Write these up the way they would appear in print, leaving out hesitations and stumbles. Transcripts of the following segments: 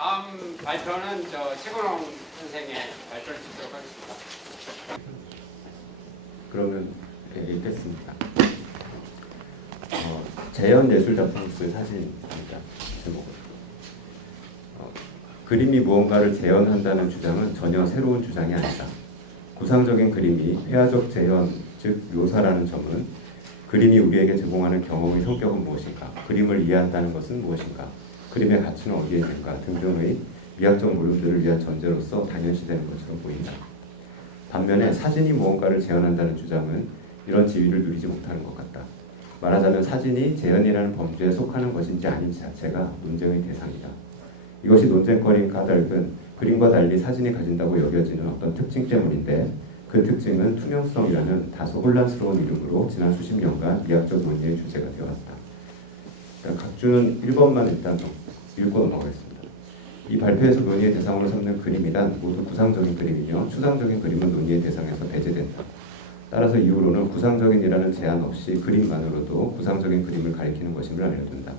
다음 발표는 최건홍 선생의 발표를 듣도록 하겠습니다. 그러면 읽겠습니다. 재현예술작품으로서의 사진입니다. 제목은. 그림이 무언가를 재현한다는 주장은 전혀 새로운 주장이 아니다. 구상적인 그림이 회화적 재현, 즉 묘사라는 점은 그림이 우리에게 제공하는 경험의 성격은 무엇인가, 그림을 이해한다는 것은 무엇인가, 그림의 가치는 어디에 있는가 등등의 미학적 물음들을 위한 전제로서 당연시되는 것처럼 보인다. 반면에 사진이 무언가를 재현한다는 주장은 이런 지위를 누리지 못하는 것 같다. 말하자면 사진이 재현이라는 범주에 속하는 것인지 아닌지 자체가 논쟁의 대상이다. 이것이 논쟁거리인 까닭은 그림과 달리 사진이 가진다고 여겨지는 어떤 특징 때문인데, 그 특징은 투명성이라는 다소 혼란스러운 이름으로 지난 수십 년간 미학적 논의의 주제가 되어왔다. 각주는 1번만 일단 읽고 넘어가겠습니다. 이 발표에서 논의의 대상으로 삼는 그림이란 모두 구상적인 그림이며 추상적인 그림은 논의의 대상에서 배제된다. 따라서 이후로는 구상적인이라는 제한 없이 그림만으로도 구상적인 그림을 가리키는 것임을 알려둔다.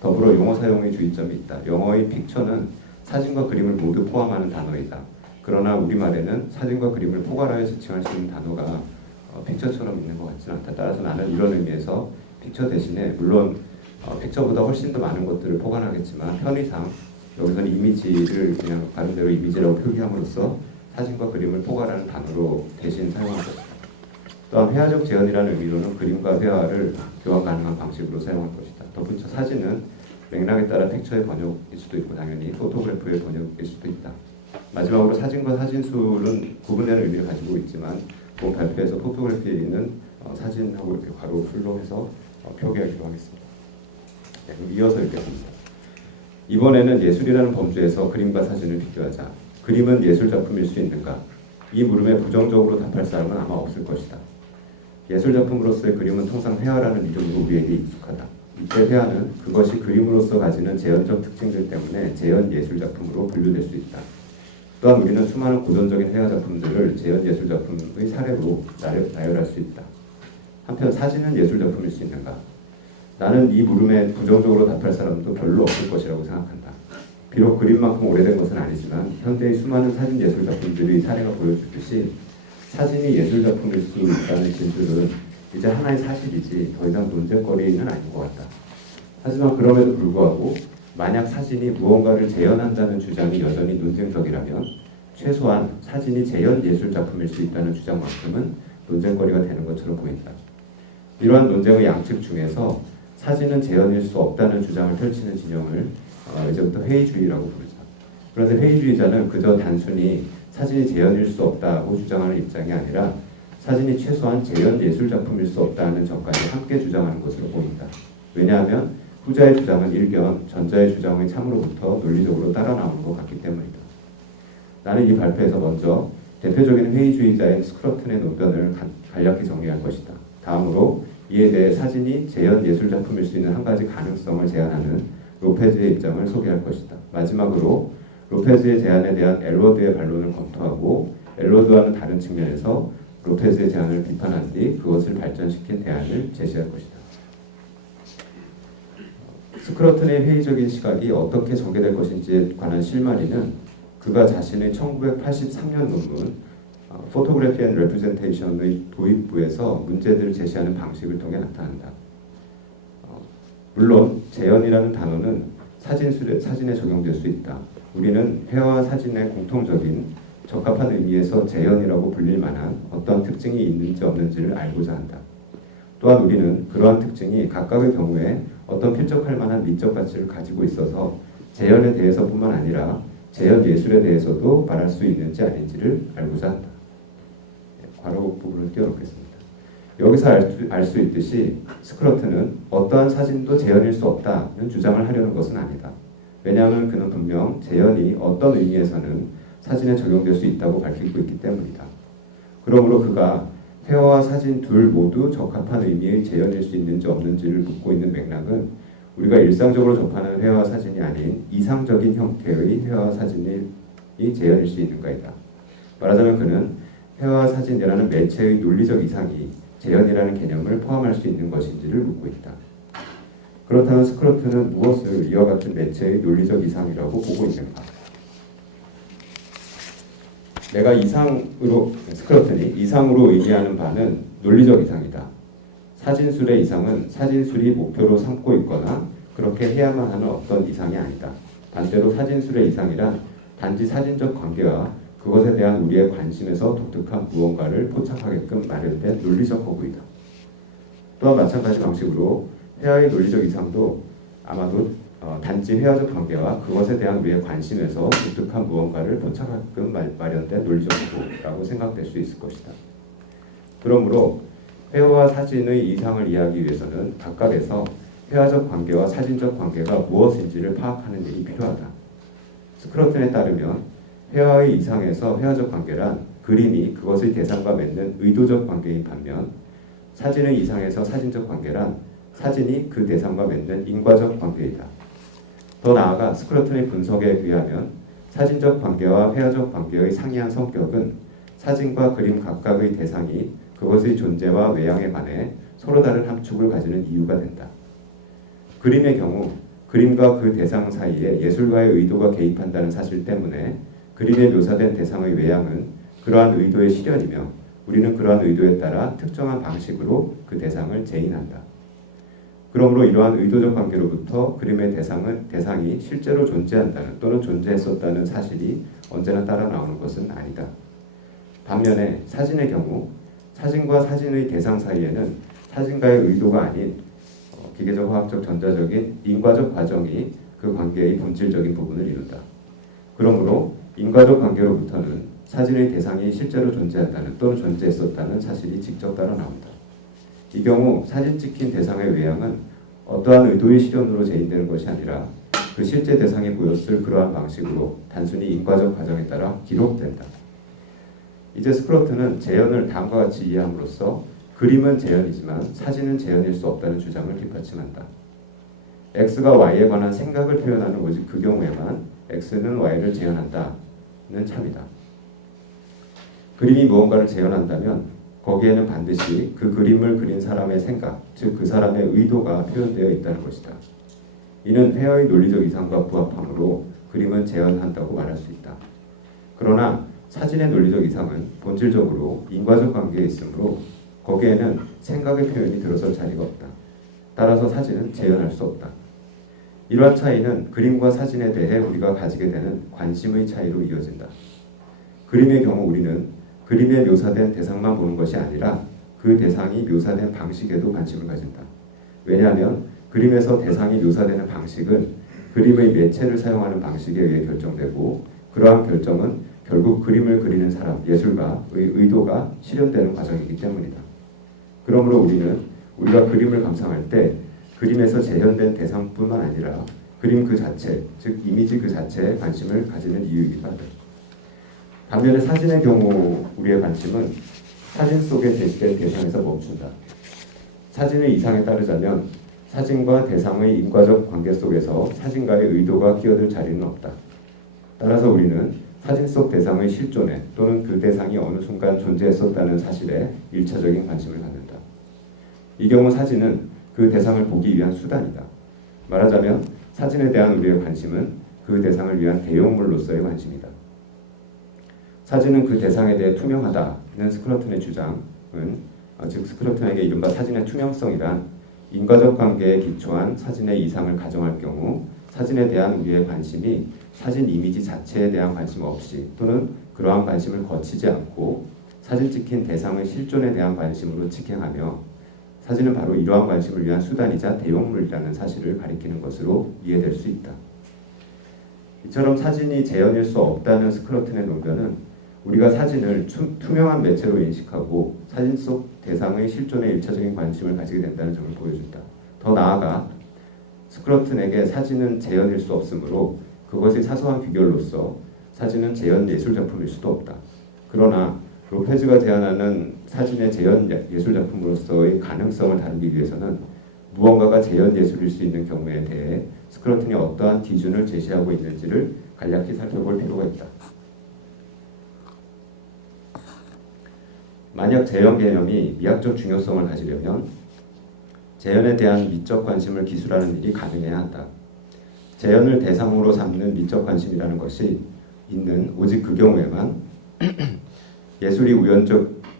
더불어 용어 사용의 주의점이 있다. 영어의 픽처는 사진과 그림을 모두 포함하는 단어이다. 그러나 우리말에는 사진과 그림을 포괄하여 지칭할 수 있는 단어가 픽처처럼 있는 것 같지는 않다. 따라서 나는 이런 의미에서 픽처 대신에, 물론 픽처보다 훨씬 더 많은 것들을 포괄하겠지만 편의상 여기서는 이미지를 그냥 다른 대로 이미지라고 표기함으로써 사진과 그림을 포괄하는 단어로 대신 사용할 것이다. 또한 회화적 재현이라는 의미로는 그림과 회화를 교환 가능한 방식으로 사용할 것이다. 덧붙여 사진은 맥락에 따라 픽처의 번역일 수도 있고 당연히 포토그래프의 번역일 수도 있다. 마지막으로 사진과 사진술은 구분되는 의미를 가지고 있지만 그 발표에서 포토그래피에 있는 사진하고 이렇게 괄호 풀로 해서 표기하기로 하겠습니다. 네, 그럼 이어서 읽겠습니다. 이번에는 예술이라는 범주에서 그림과 사진을 비교하자. 그림은 예술작품일 수 있는가? 이 물음에 부정적으로 답할 사람은 아마 없을 것이다. 예술작품으로서의 그림은 통상 회화라는 이름으로 우리에게 익숙하다. 이때 회화는 그것이 그림으로서 가지는 재현적 특징들 때문에 재현예술작품으로 분류될 수 있다. 또한 우리는 수많은 고전적인 회화작품들을 재현예술작품의 사례로 나열할 수 있다. 한편 사진은 예술작품일 수 있는가? 나는 이 물음에 부정적으로 답할 사람도 별로 없을 것이라고 생각한다. 비록 그림만큼 오래된 것은 아니지만 현대의 수많은 사진 예술작품들의 사례가 보여주듯이 사진이 예술작품일 수 있다는 진술은 이제 하나의 사실이지 더 이상 논쟁거리는 아닌 것 같다. 하지만 그럼에도 불구하고 만약 사진이 무언가를 재현한다는 주장이 여전히 논쟁적이라면 최소한 사진이 재현 예술작품일 수 있다는 주장만큼은 논쟁거리가 되는 것처럼 보인다. 이러한 논쟁의 양측 중에서 사진은 재현일 수 없다는 주장을 펼치는 진영을 이제부터 회의주의라고 부르자. 그런데 회의주의자는 그저 단순히 사진이 재현일 수 없다고 주장하는 입장이 아니라 사진이 최소한 재현 예술작품일 수 없다는 점까지 함께 주장하는 것으로 보인다. 왜냐하면 후자의 주장은 일견 전자의 주장의 참으로부터 논리적으로 따라 나오는 것 같기 때문이다. 나는 이 발표에서 먼저 대표적인 회의주의자인 스크러튼의 논변을 간략히 정리할 것이다. 다음으로 이에 대해 사진이 재현 예술작품일 수 있는 한 가지 가능성을 제안하는 로페즈의 입장을 소개할 것이다. 마지막으로 로페즈의 제안에 대한 엘워드의 반론을 검토하고 엘워드와는 다른 측면에서 로페즈의 제안을 비판한 뒤 그것을 발전시킨 대안을 제시할 것이다. 스크러튼의 회의적인 시각이 어떻게 전개될 것인지에 관한 실마리는 그가 자신의 1983년 논문 Photography and Representation의 도입부에서 문제들을 제시하는 방식을 통해 나타난다. 물론 재현이라는 단어는 사진에 적용될 수 있다. 우리는 회화와 사진의 공통적인 적합한 의미에서 재현이라고 불릴 만한 어떤 특징이 있는지 없는지를 알고자 한다. 또한 우리는 그러한 특징이 각각의 경우에 어떤 필적할 만한 미적 가치를 가지고 있어서 재현에 대해서뿐만 아니라 재현 예술에 대해서도 말할 수 있는지 아닌지를 알고자 한다. 괄호 부분을 띄워놓겠습니다. 여기서 알 수 있듯이 스크러트는 어떠한 사진도 재현일 수 없다는 주장을 하려는 것은 아니다. 왜냐하면 그는 분명 재현이 어떤 의미에서는 사진에 적용될 수 있다고 밝히고 있기 때문이다. 그러므로 그가 회화와 사진 둘 모두 적합한 의미의 재현일 수 있는지 없는지를 묻고 있는 맥락은 우리가 일상적으로 접하는 회화와 사진이 아닌 이상적인 형태의 회화와 사진이 재현일 수 있는가이다. 말하자면 그는 회화와 사진이라는 매체의 논리적 이상이 재현이라는 개념을 포함할 수 있는 것인지를 묻고 있다. 그렇다면 스크로트는 무엇을 이와 같은 매체의 논리적 이상이라고 보고 있는가? 내가 스크로트니 이상으로 의미하는 바는 논리적 이상이다. 사진술의 이상은 사진술이 목표로 삼고 있거나 그렇게 해야만 하는 어떤 이상이 아니다. 반대로 사진술의 이상이란 단지 사진적 관계와 그것에 대한 우리의 관심에서 독특한 무언가를 포착하게끔 마련된 논리적 허구이다. 또한 마찬가지 방식으로 회화의 논리적 이상도 아마도 단지 회화적 관계와 그것에 대한 우리의 관심에서 독특한 무언가를 포착하게끔 마련된 논리적 허구라고 생각될 수 있을 것이다. 그러므로 회화와 사진의 이상을 이해하기 위해서는 각각에서 회화적 관계와 사진적 관계가 무엇인지를 파악하는 일이 필요하다. 스크로튼에 따르면 회화의 이상에서 회화적 관계란 그림이 그것의 대상과 맺는 의도적 관계인 반면 사진의 이상에서 사진적 관계란 사진이 그 대상과 맺는 인과적 관계이다. 더 나아가 스크로튼의 분석에 의하면 사진적 관계와 회화적 관계의 상이한 성격은 사진과 그림 각각의 대상이 그것의 존재와 외양에 관해 서로 다른 함축을 가지는 이유가 된다. 그림의 경우 그림과 그 대상 사이에 예술가의 의도가 개입한다는 사실 때문에 그림에 묘사된 대상의 외양은 그러한 의도의 실현이며 우리는 그러한 의도에 따라 특정한 방식으로 그 대상을 재인한다. 그러므로 이러한 의도적 관계로부터 그림의 대상이 실제로 존재한다는 또는 존재했었다는 사실이 언제나 따라 나오는 것은 아니다. 반면에 사진의 경우 사진과 사진의 대상 사이에는 사진가의 의도가 아닌 기계적, 화학적, 전자적인 인과적 과정이 그 관계의 본질적인 부분을 이룬다. 그러므로 인과적 관계로부터는 사진의 대상이 실제로 존재한다는 또는 존재했었다는 사실이 직접 따라 나온다. 이 경우 사진 찍힌 대상의 외양은 어떠한 의도의 실현으로 재인되는 것이 아니라 그 실제 대상이 보였을 그러한 방식으로 단순히 인과적 과정에 따라 기록된다. 이제 스크로트는 재현을 다음과 같이 이해함으로써 그림은 재현이지만 사진은 재현일 수 없다는 주장을 뒷받침한다. X가 Y에 관한 생각을 표현하는 오직 그 경우에만 X는 Y를 재현한다는 참이다. 그림이 무언가를 재현한다면 거기에는 반드시 그 그림을 그린 사람의 생각, 즉 그 사람의 의도가 표현되어 있다는 것이다. 이는 회화의 논리적 이상과 부합하므로 그림은 재현한다고 말할 수 있다. 그러나 사진의 논리적 이상은 본질적으로 인과적 관계에 있으므로 거기에는 생각의 표현이 들어설 자리가 없다. 따라서 사진은 재현할 수 없다. 이러한 차이는 그림과 사진에 대해 우리가 가지게 되는 관심의 차이로 이어진다. 그림의 경우 우리는 그림에 묘사된 대상만 보는 것이 아니라 그 대상이 묘사된 방식에도 관심을 가진다. 왜냐하면 그림에서 대상이 묘사되는 방식은 그림의 매체를 사용하는 방식에 의해 결정되고 그러한 결정은 결국 그림을 그리는 사람, 예술가의 의도가 실현되는 과정이기 때문이다. 그러므로 우리가 그림을 감상할 때 그림에서 재현된 대상뿐만 아니라 그림 그 자체, 즉 이미지 그 자체에 관심을 가지는 이유이기도 하다. 반면에 사진의 경우 우리의 관심은 사진 속에 제시된 대상에서 멈춘다. 사진의 이상에 따르자면 사진과 대상의 인과적 관계 속에서 사진가의 의도가 끼어들 자리는 없다. 따라서 우리는 사진 속 대상의 실존에 또는 그 대상이 어느 순간 존재했었다는 사실에 일차적인 관심을 갖는다. 이 경우 사진은 그 대상을 보기 위한 수단이다. 말하자면 사진에 대한 우리의 관심은 그 대상을 위한 대용물로서의 관심이다. 사진은 그 대상에 대해 투명하다는 스크로튼의 주장은 즉 스크로튼에게 이른바 사진의 투명성이란 인과적 관계에 기초한 사진의 이상을 가정할 경우 사진에 대한 우리의 관심이 사진 이미지 자체에 대한 관심 없이 또는 그러한 관심을 거치지 않고 사진 찍힌 대상의 실존에 대한 관심으로 직행하며 사진은 바로 이러한 관심을 위한 수단이자 대용물이라는 사실을 가리키는 것으로 이해될 수 있다. 이처럼 사진이 재현일 수 없다는 스크로튼의 논변은 우리가 사진을 투명한 매체로 인식하고 사진 속 대상의 실존에 일차적인 관심을 가지게 된다는 점을 보여준다. 더 나아가 스크로튼에게 사진은 재현일 수 없으므로 그것의 사소한 귀결로서 사진은 재현 예술 작품일 수도 없다. 그러나 로페즈가 제안하는 사진의 재현 예술 작품으로서의 가능성을 다루기 위해서는 무언가가 재현 예술일 수 있는 경우에 대해 스크로튼이 어떠한 기준을 제시하고 있는지를 간략히 살펴볼 필요가 있다. 만약 재현 개념이 미학적 중요성을 가지려면 재현에 대한 미적 관심을 기술하는 일이 가능해야 한다. 재현을 대상으로 삼는 미적 관심이라는 것이 있는 오직 그 경우에만 예술이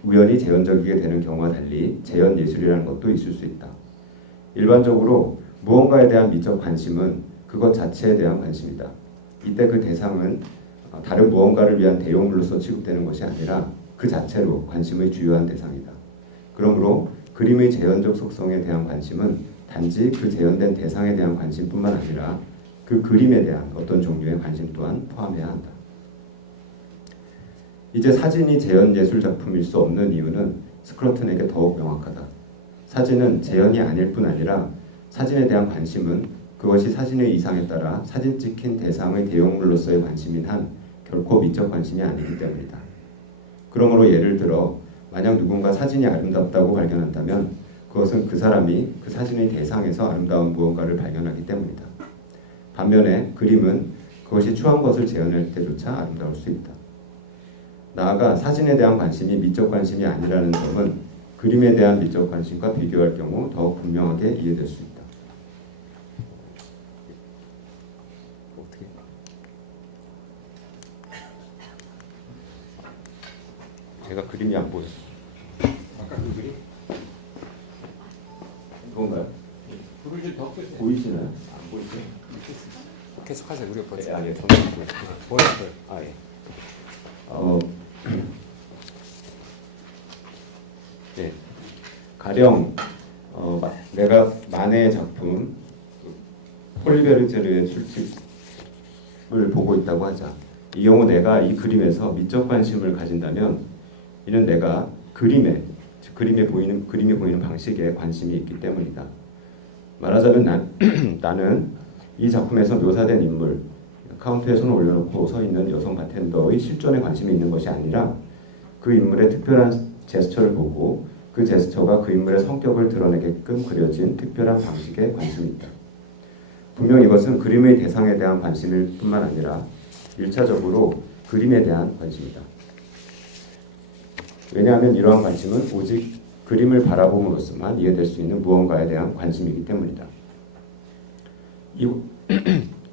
우연히 재현적이게 되는 경우와 달리 재현 예술이라는 것도 있을 수 있다. 일반적으로 무언가에 대한 미적 관심은 그것 자체에 대한 관심이다. 이때 그 대상은 다른 무언가를 위한 대용물로서 취급되는 것이 아니라 그 자체로 관심의 주요한 대상이다. 그러므로 그림의 재현적 속성에 대한 관심은 단지 그 재현된 대상에 대한 관심뿐만 아니라 그 그림에 대한 어떤 종류의 관심 또한 포함해야 한다. 이제 사진이 재현 예술 작품일 수 없는 이유는 스크러튼에게 더욱 명확하다. 사진은 재현이 아닐 뿐 아니라 사진에 대한 관심은 그것이 사진의 이상에 따라 사진 찍힌 대상의 대용물로서의 관심인 한 결코 미적 관심이 아니기 때문이다. 그러므로 예를 들어 만약 누군가 사진이 아름답다고 발견한다면 그것은 그 사람이 그 사진의 대상에서 아름다운 무언가를 발견하기 때문이다. 반면에 그림은 그것이 추한 것을 재현할 때조차 아름다울 수 있다. 나아가 사진에 대한 관심이 미적 관심이 아니라는 점은 그림에 대한 미적 관심과 비교할 경우 더욱 분명하게 이해될 수 있다. 어떻게? 제가 그림이 안 보였어. 아까 그 그림? 그건가요? 불을 좀더 끄세요. 보이시나요? 안 보이세요? 계속 하세요. 우리가 벌써. 네, 저는 보였어요. 아 예. 네. 가령 내가 마네의 작품 폴리베르제르의 술집을 보고 있다고 하자. 이 경우 내가 이 그림에서 미적 관심을 가진다면 이는 내가 그림이 보이는 방식에 관심이 있기 때문이다. 말하자면 나는 이 작품에서 묘사된 인물, 카운터에 손을 올려놓고 서 있는 여성 바텐더의 실존에 관심이 있는 것이 아니라 그 인물의 특별한 제스처를 보고 그 제스처가 그 인물의 성격을 드러내게끔 그려진 특별한 방식에 관심이 있다. 분명 이것은 그림의 대상에 대한 관심일 뿐만 아니라 1차적으로 그림에 대한 관심이다. 왜냐하면 이러한 관심은 오직 그림을 바라봄으로써만 이해될 수 있는 무언가에 대한 관심이기 때문이다.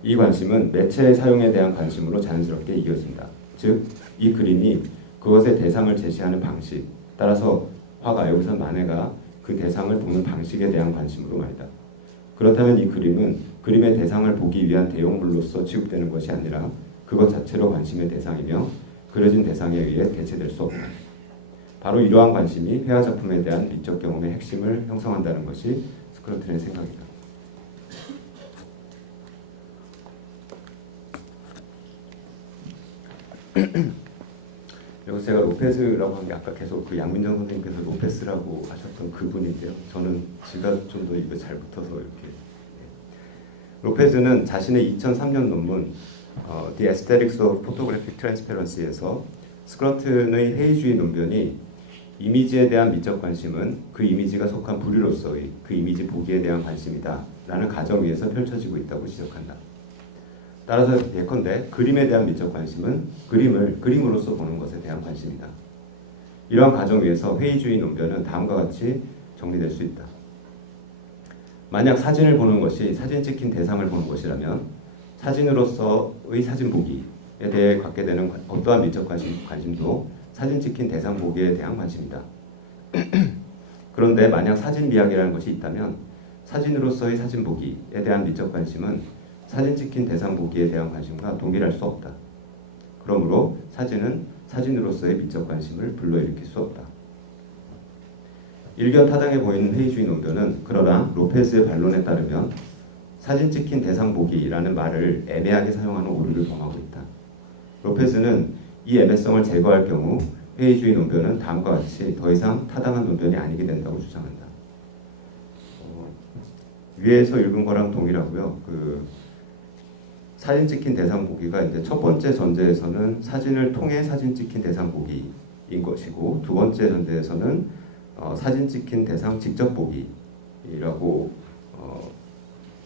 이 관심은 매체의 사용에 대한 관심으로 자연스럽게 이어진다. 즉, 이 그림이 그것의 대상을 제시하는 방식, 따라서 화가, 여기서 마네가 그 대상을 보는 방식에 대한 관심으로 말이다. 그렇다면 이 그림은 그림의 대상을 보기 위한 대용물로서 취급되는 것이 아니라 그것 자체로 관심의 대상이며 그려진 대상에 의해 대체될 수 없다. 바로 이러한 관심이 회화 작품에 대한 미적 경험의 핵심을 형성한다는 것이 스크러튼의 생각이다. 여기서 제가 로페즈라고 한 게 아까 계속 그 양민정 선생님께서 로페스라고 하셨던 그분인데요. 저는 지가 좀 더 입에 잘 붙어서 이렇게. 로페즈는 자신의 2003년 논문 The Aesthetics of Photographic Transparency에서 스크러튼의 회의주의 논변이 이미지에 대한 미적 관심은 그 이미지가 속한 부류로서의 그 이미지 보기에 대한 관심이다 라는 가정 위에서 펼쳐지고 있다고 지적한다. 따라서 예컨대 그림에 대한 미적 관심은 그림을 그림으로서 보는 것에 대한 관심이다. 이러한 가정 위에서 회의주의 논변은 다음과 같이 정리될 수 있다. 만약 사진을 보는 것이 사진 찍힌 대상을 보는 것이라면 사진으로서의 사진 보기에 대해 갖게 되는 어떠한 미적 관심도 사진 찍힌 대상 보기에 대한 관심이다. 그런데 만약 사진 미학이라는 것이 있다면 사진으로서의 사진 보기에 대한 미적 관심은 사진 찍힌 대상 보기에 대한 관심과 동일할 수 없다. 그러므로 사진은 사진으로서의 미적 관심을 불러일으킬 수 없다. 일견 타당해 보이는 회의주의 논변은 그러나 로페즈의 반론에 따르면 사진 찍힌 대상 보기라는 말을 애매하게 사용하는 오류를 범하고 있다. 로페즈는 이 애매성을 제거할 경우 회의주의 논변은 다음과 같이 더 이상 타당한 논변이 아니게 된다고 주장한다. 위에서 읽은 거랑 동일하고요. 사진 찍힌 대상 보기가 이제 첫 번째 전제에서는 사진을 통해 사진 찍힌 대상 보기인 것이고 두 번째 전제에서는 사진 찍힌 대상 직접 보기라고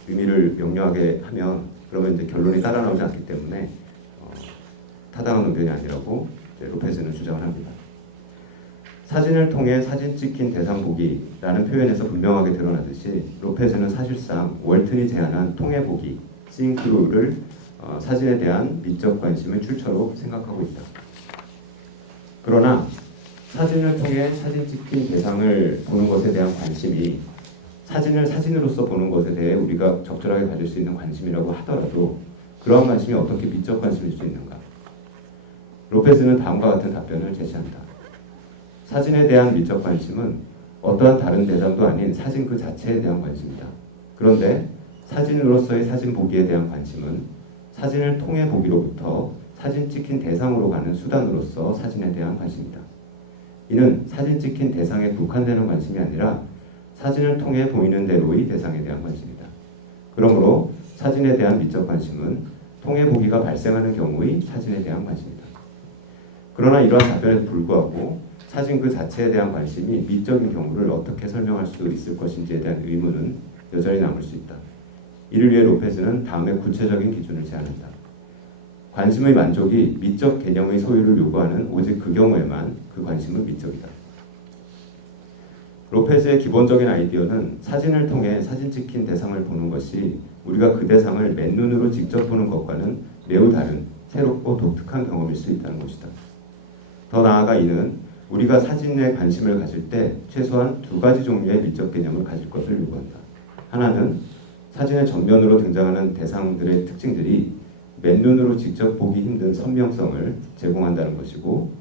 의미를 명료하게 하면 그러면 이제 결론이 따라 나오지 않기 때문에 타당한 논변이 아니라고 로페즈는 주장을 합니다. 사진을 통해 사진 찍힌 대상 보기라는 표현에서 분명하게 드러나듯이 로페즈는 사실상 월튼이 제안한 통해 보기, 싱크로를 사진에 대한 미적 관심의 출처로 생각하고 있다. 그러나 사진을 통해 사진 찍힌 대상을 보는 것에 대한 관심이 사진을 사진으로서 보는 것에 대해 우리가 적절하게 가질 수 있는 관심이라고 하더라도 그러한 관심이 어떻게 미적 관심일 수 있는가? 로페즈는 다음과 같은 답변을 제시한다. 사진에 대한 미적 관심은 어떠한 다른 대상도 아닌 사진 그 자체에 대한 관심이다. 그런데 사진으로서의 사진 보기에 대한 관심은 사진을 통해 보기로부터 사진 찍힌 대상으로 가는 수단으로서 사진에 대한 관심이다. 이는 사진 찍힌 대상에 국한되는 관심이 아니라 사진을 통해 보이는 대로의 대상에 대한 관심이다. 그러므로 사진에 대한 미적 관심은 통해 보기가 발생하는 경우의 사진에 대한 관심이다. 그러나 이러한 답변에도 불구하고 사진 그 자체에 대한 관심이 미적인 경우를 어떻게 설명할 수 있을 것인지에 대한 의문은 여전히 남을 수 있다. 이를 위해 로페즈는 다음의 구체적인 기준을 제안한다. 관심의 만족이 미적 개념의 소유를 요구하는 오직 그 경우에만 그 관심은 미적이다. 로페즈의 기본적인 아이디어는 사진을 통해 사진 찍힌 대상을 보는 것이 우리가 그 대상을 맨눈으로 직접 보는 것과는 매우 다른 새롭고 독특한 경험일 수 있다는 것이다. 더 나아가 이는 우리가 사진에 관심을 가질 때 최소한 두 가지 종류의 미적 개념을 가질 것을 요구한다. 하나는 사진의 전면으로 등장하는 대상들의 특징들이 맨눈으로 직접 보기 힘든 선명성을 제공한다는 것이고,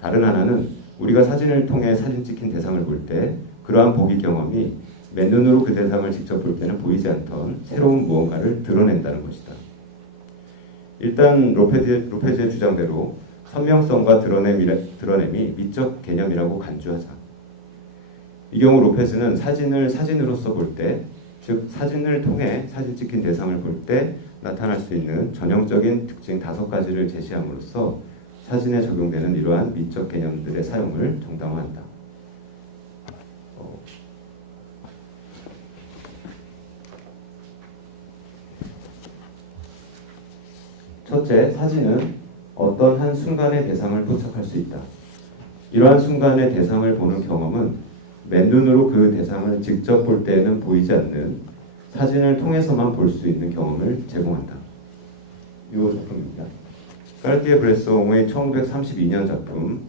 다른 하나는 우리가 사진을 통해 사진 찍힌 대상을 볼 때 그러한 보기 경험이 맨눈으로 그 대상을 직접 볼 때는 보이지 않던 새로운 무언가를 드러낸다는 것이다. 일단 로페즈의 주장대로 선명성과 드러냄이 미적 개념이라고 간주하자. 이 경우 로페즈는 사진을 사진으로서 볼 때, 즉 사진을 통해 사진 찍힌 대상을 볼 때 나타날 수 있는 전형적인 특징 5가지를 제시함으로써 사진에 적용되는 이러한 미적 개념들의 사용을 정당화한다. 첫째, 사진은 어떤 한 순간의 대상을 포착할 수 있다. 이러한 순간의 대상을 보는 경험은 맨눈으로 그 대상을 직접 볼 때에는 보이지 않는 사진을 통해서만 볼 수 있는 경험을 제공한다. 이 작품입니다. 까르티에 브레송의 1932년 작품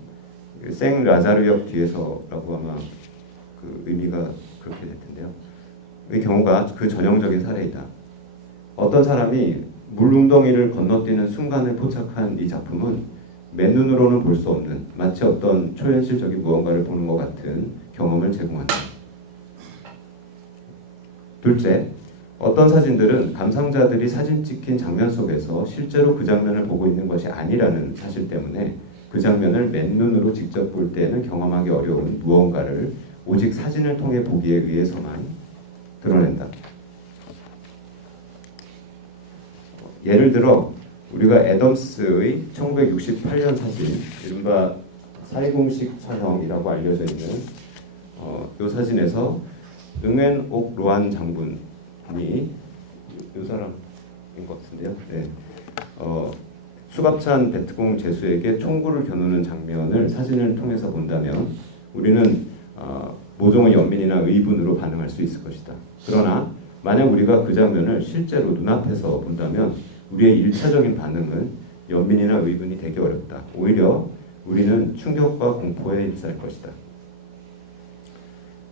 생 라자르역 뒤에서라고 아마 그 의미가 그렇게 될 텐데요. 이 경우가 그 전형적인 사례이다. 어떤 사람이 물웅덩이를 건너뛰는 순간을 포착한 이 작품은 맨눈으로는 볼 수 없는 마치 어떤 초현실적인 무언가를 보는 것 같은 경험을 제공한다. 둘째, 어떤 사진들은 감상자들이 사진 찍힌 장면 속에서 실제로 그 장면을 보고 있는 것이 아니라는 사실 때문에 그 장면을 맨눈으로 직접 볼 때에는 경험하기 어려운 무언가를 오직 사진을 통해 보기에 의해서만 드러낸다. 예를 들어 우리가 애덤스의 1968년 사진, 이른바 420식 촬영이라고 알려져 있는 이 사진에서 응앤옥 로안 장군이 이 사람인 것 같은데요. 네. 수갑찬 베트콩 제수에게 총구를 겨누는 장면을 사진을 통해서 본다면 우리는 모종의 연민이나 의분으로 반응할 수 있을 것이다. 그러나 만약 우리가 그 장면을 실제로 눈앞에서 본다면 우리의 1차적인 반응은 연민이나 의분이 되기 어렵다. 오히려 우리는 충격과 공포에 휩싸일 것이다.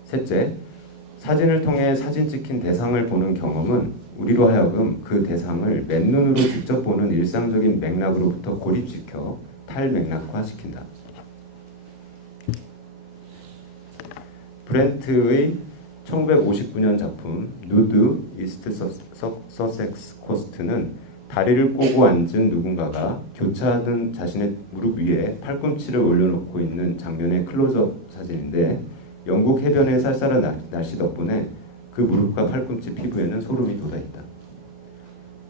셋째, 사진을 통해 사진 찍힌 대상을 보는 경험은 우리로 하여금 그 대상을 맨눈으로 직접 보는 일상적인 맥락으로부터 고립시켜 탈맥락화시킨다. 브렌트의 1959년 작품 누드 이스트 서섹스 코스트는 다리를 꼬고 앉은 누군가가 교차하던 자신의 무릎 위에 팔꿈치를 올려놓고 있는 장면의 클로즈업 사진인데 영국 해변의 쌀쌀한 날씨 덕분에 그 무릎과 팔꿈치 피부에는 소름이 돋아있다.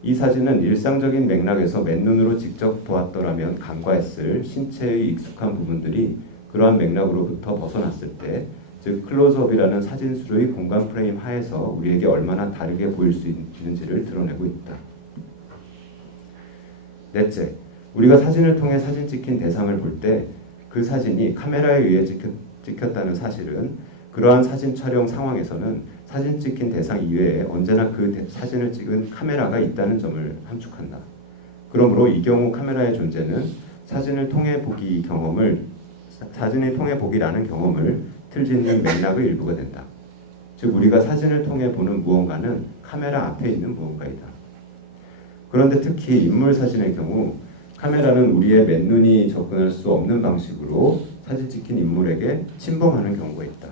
이 사진은 일상적인 맥락에서 맨눈으로 직접 보았더라면 간과했을 신체의 익숙한 부분들이 그러한 맥락으로부터 벗어났을 때, 즉 클로즈업이라는 사진술의 공간 프레임 하에서 우리에게 얼마나 다르게 보일 수 있는지를 드러내고 있다. 넷째, 우리가 사진을 통해 사진 찍힌 대상을 볼 때 그 사진이 카메라에 의해 찍혔다는 사실은 그러한 사진 촬영 상황에서는 사진 찍힌 대상 이외에 언제나 그 사진을 찍은 카메라가 있다는 점을 함축한다. 그러므로 이 경우 카메라의 존재는 사진을 통해 보기라는 경험을 틀짓는 맥락의 일부가 된다. 즉 우리가 사진을 통해 보는 무언가는 카메라 앞에 있는 무언가이다. 그런데 특히 인물 사진의 경우 카메라는 우리의 맨눈이 접근할 수 없는 방식으로 사진 찍힌 인물에게 침범하는 경우가 있다.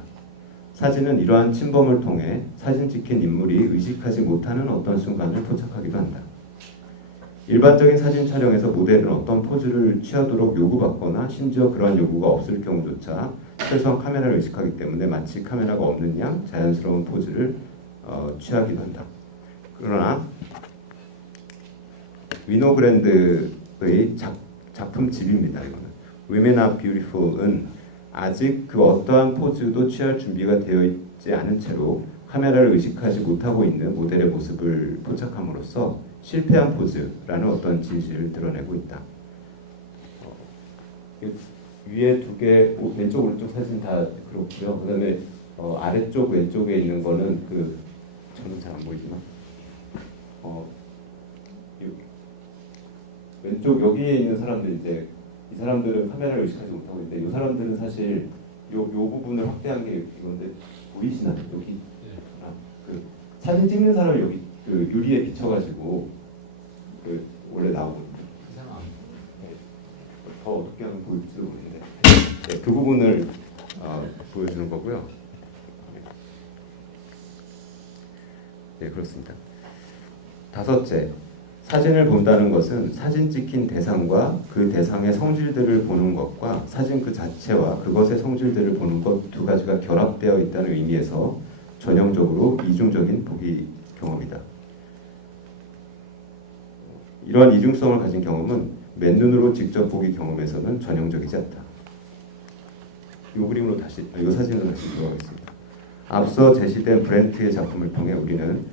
사진은 이러한 침범을 통해 사진 찍힌 인물이 의식하지 못하는 어떤 순간을 포착하기도 한다. 일반적인 사진 촬영에서 모델은 어떤 포즈를 취하도록 요구받거나 심지어 그러한 요구가 없을 경우조차 최소한 카메라를 의식하기 때문에 마치 카메라가 없는 양 자연스러운 포즈를 취하기도 한다. 그러나 위노그랜드의 작품집입니다. 이거는 Women Are Beautiful은 아직 그 어떠한 포즈도 취할 준비가 되어 있지 않은 채로 카메라를 의식하지 못하고 있는 모델의 모습을 포착함으로써 실패한 포즈라는 어떤 진실을 드러내고 있다. 위에 두 개, 왼쪽 오른쪽 사진 다 그렇고요. 그다음에 아래쪽 왼쪽에 있는 거는 저는 잘 안 보이지만 왼쪽 여기에 있는 사람들 이제 이 사람들은 카메라를 의식하지 못하고 있는데 이 사람들은 사실 요 부분을 확대한 게 이건데 보이시나요? 여기 사진 찍는 사람을 여기 유리에 비춰가지고 원래 나오거든요. 더 어떻게 하면 보일지도 모르는데 네, 그 부분을 보여주는 거고요. 네, 그렇습니다. 다섯째, 사진을 본다는 것은 사진 찍힌 대상과 그 대상의 성질들을 보는 것과 사진 그 자체와 그것의 성질들을 보는 것 두 가지가 결합되어 있다는 의미에서 전형적으로 이중적인 보기 경험이다. 이러한 이중성을 가진 경험은 맨눈으로 직접 보기 경험에서는 전형적이지 않다. 이 그림으로 이 사진으로 다시 들어가겠습니다. 앞서 제시된 브렌트의 작품을 통해 우리는